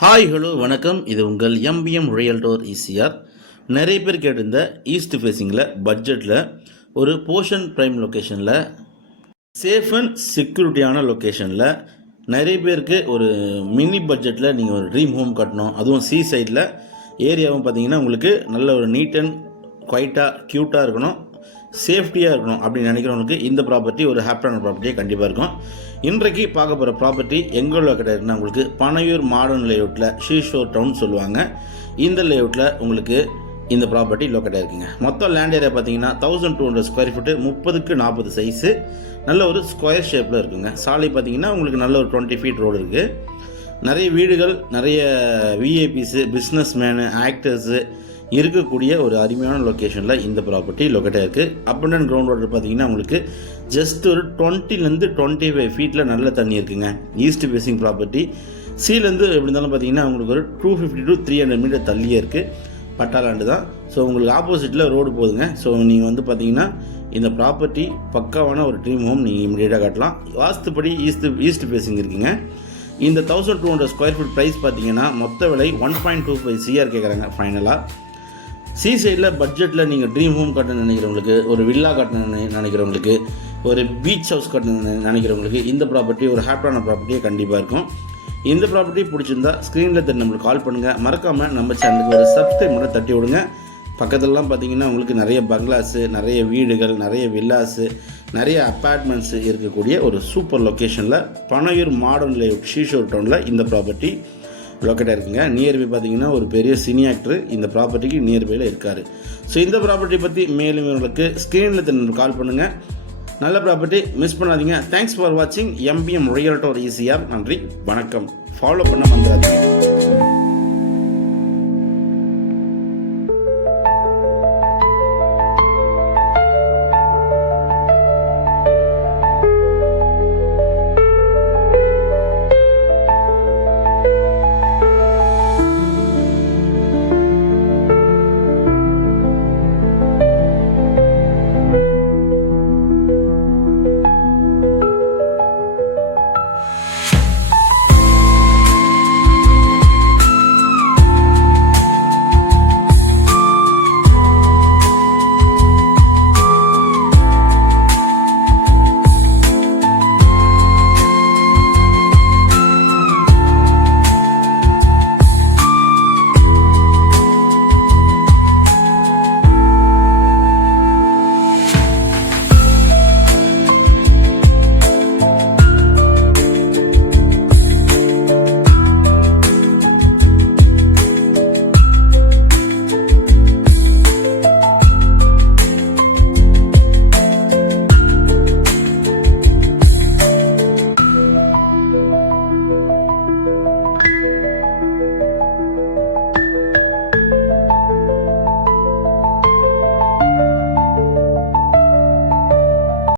Hi hello வணக்கம். இது உங்கள் எம்பிஎம் ரியல்டோர் ஈசிஆர். நிறைய பேர் கேட்டிருந்த ஈஸ்ட் ஃபேஸிங்கில் பட்ஜெட்டில் ஒரு போர்ஷன் ப்ரைம் லொக்கேஷனில் சேஃப் அண்ட் செக்யூரிட்டியான லொக்கேஷனில் நிறைய பேருக்கு ஒரு மினி பட்ஜெட்டில் நீங்கள் ஒரு ட்ரீம் ஹோம் கட்டணும், அதுவும் சீ சைடில் ஏரியாவும் பார்த்தீங்கன்னா உங்களுக்கு நல்ல ஒரு நீட் அண்ட் குவைட்டாக க்யூட்டாக இருக்கணும், சேஃப்டியாக இருக்கணும் அப்படின்னு நினைக்கிறவங்களுக்கு இந்த ப்ராப்பர்ட்டி ஒரு ஹாப்பியான ப்ராப்பர்ட்டியாக கண்டிப்பாக இருக்கும். இன்றைக்கு பார்க்க போகிற ப்ராப்பர்ட்டி எங்களோட கிடையாதுன்னா உங்களுக்கு பனையூர் மாடர்ன் லேஅவுட்டில் ஷீஷோர் டவுன் சொல்லுவாங்க. இந்த லேஅவுட்டில் உங்களுக்கு இந்த ப்ராப்பர்ட்டி லொக்கேட்டாக இருக்குங்க. மொத்தம் லேண்ட் ஏரியா பார்த்தீங்கன்னா 1200 ஸ்கொயர் ஃபீட்டு, 30க்கு 40 சைஸு, நல்ல ஒரு ஸ்கொயர் ஷேப்பில் இருக்குங்க. சாலை பார்த்தீங்கன்னா உங்களுக்கு நல்ல ஒரு 20 ஃபீட் ரோடு இருக்குது. நிறைய வீடுகள், நிறைய விஐபிஸு, பிஸ்னஸ் மேனு, ஆக்டர்ஸு இருக்கக்கூடிய ஒரு அருமையான லொக்கேஷனில் இந்த ப்ராப்பர்ட்டி லொக்கேட்டாக இருக்குது. Up and down ground water பார்த்தீங்கன்னா உங்களுக்கு ஜஸ்ட் ஒரு 20லேருந்து 25 ஃபீட்டில் நல்ல தண்ணி இருக்குங்க. East facing property. சீலேருந்து எப்படி இருந்தாலும் பார்த்தீங்கன்னா உங்களுக்கு ஒரு 250 to 300 மீட்டர் தள்ளியே இருக்குது. பட்டாலாண்டு தான். ஸோ உங்களுக்கு ஆப்போசிட்டில் ரோடு போகுதுங்க. ஸோ நீங்கள் வந்து பார்த்தீங்கன்னா இந்த ப்ராப்பர்ட்டி பக்காவான ஒரு ட்ரீம் ஹோம் நீங்கள் இமீடியட்டாக கட்டலாம். வாஸ்துப்படி ஈஸ்ட் ஃபேஸிங் இருக்குங்க. இந்த 1200 ஸ்கொயர் ஃபீட் ப்ரைஸ் பார்த்தீங்கன்னா மொத்த விலை 1.25 CR கேட்குறாங்க ஃபைனலாக. சீ சைடில் பட்ஜெட்டில் நீங்கள் ட்ரீம் ஹோம் கட்டணும்னு நினைக்கிறவங்களுக்கு, ஒரு வில்லா கட்டணும்னு நினைக்கிறவங்களுக்கு, ஒரு பீச் ஹவுஸ் கட்டணும்னு நினைக்கிறவங்களுக்கு இந்த ப்ராப்பர்ட்டி ஒரு ஹாப்பியான ப்ராப்பர்ட்டியே கண்டிப்பாக இருக்கும். இந்த ப்ராப்பர்ட்டி பிடிச்சிருந்தா ஸ்க்ரீனில் தெரிஞ்ச நம்மளுக்கு கால் பண்ணுங்கள். மறக்காமல் நம்ம சேனலுக்கு ஒரு சப்ஸ்கிரைப் மட்டும் தட்டி விடுங்க. பக்கத்துலலாம் பார்த்தீங்கன்னா உங்களுக்கு நிறைய பங்களாஸு, நிறைய வீடுகள், நிறைய வில்லாஸு, நிறைய அப்பார்ட்மெண்ட்ஸு இருக்கக்கூடிய ஒரு சூப்பர் லொக்கேஷனில் பனையூர் மாடர்ன் லேஅவுட் ஷீஷோர் டவுனில் இந்த ப்ராப்பர்ட்டி லொக்கேட்டாக இருக்குங்க. நியர்பை பார்த்தீங்கன்னா ஒரு பெரிய சினி ஆக்டர் இந்த ப்ராப்பர்ட்டிக்கு நியர்பையில் இருக்கார். ஸோ இந்த ப்ராப்பர்ட்டி பற்றி மேலும் உங்களுக்கு ஸ்க்ரீனில் தெரிஞ்ச கால் பண்ணுங்கள். நல்ல ப்ராப்பர்ட்டி, மிஸ் பண்ணாதீங்க. தேங்க்ஸ் ஃபார் வாட்சிங் எம்பிஎம் ரியல்டோர் ஈசிஆர். நன்றி, வணக்கம். ஃபாலோ பண்ண வந்துடாதீங்க.